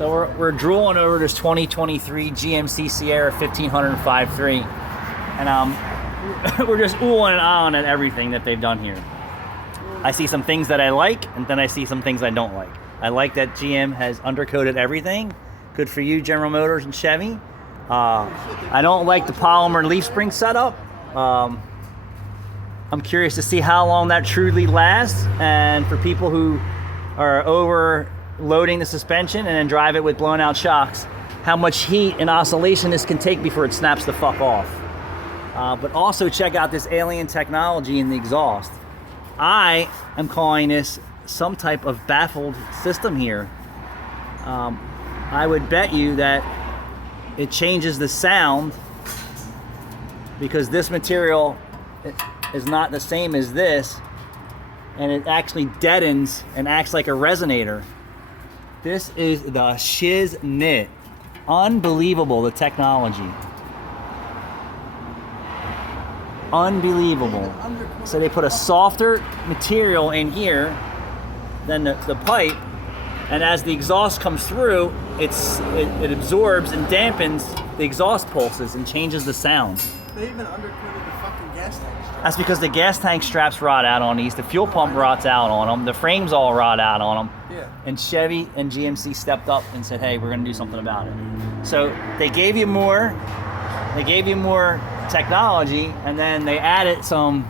So we're drooling over this 2023 GMC Sierra 1505.3, and we're just oohing and ahhing at everything that they've done here. I see some things that I like, and then I see some things I don't like. I like that GM has undercoated everything. Good for you, General Motors and Chevy. I don't like the polymer leaf spring setup. I'm curious to see how long that truly lasts, and for people who are overloading the suspension and then drive it with blown out shocks, how much heat and oscillation this can take before it snaps the fuck off. But also check out this alien technology in the exhaust. I am calling this some type of baffled system here. I would bet you that it changes the sound because this material is not the same as this, and it actually deadens and acts like a resonator. This is the shiznit. Unbelievable, the technology. Unbelievable. So they put a softer material in here than the pipe, and as the exhaust comes through, it absorbs and dampens the exhaust pulses and changes the sound. They even undercoated the fucking gas tank straps. That's because the gas tank straps rot out on these, the fuel pump rots out on them, the frames all rot out on them. Yeah. And Chevy and GMC stepped up and said, hey, we're gonna do something about it. So they gave you more technology, and then they added some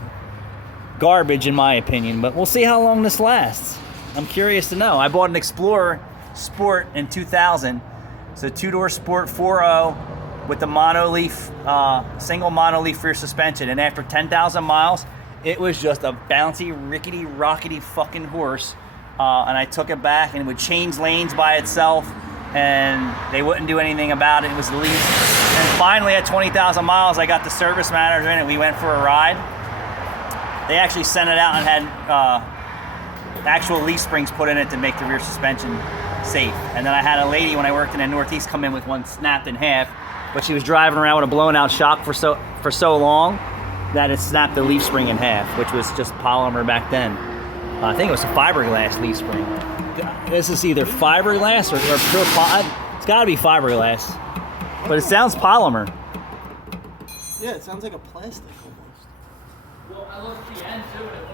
garbage, in my opinion, but we'll see how long this lasts. I'm curious to know. I bought an Explorer Sport in 2000. It's a two-door Sport 4.0 with the single monoleaf rear suspension, and after 10,000 miles, it was just a bouncy, rickety, rockety fucking horse. And I took it back, and it would change lanes by itself, and they wouldn't do anything about it. It was leased. And finally, at 20,000 miles, I got the service manager in it. We went for a ride. They actually sent it out and had actual leaf springs put in it to make the rear suspension safe. And then I had a lady when I worked in the Northeast come in with one snapped in half, but she was driving around with a blown out shock for so long that it snapped the leaf spring in half, which was just polymer back then. I think it was a fiberglass leaf spring. This is either fiberglass or pure polymer. It's got to be fiberglass, but it sounds polymer. Yeah, it sounds like a plastic almost. Well, I looked at the end too, and it looks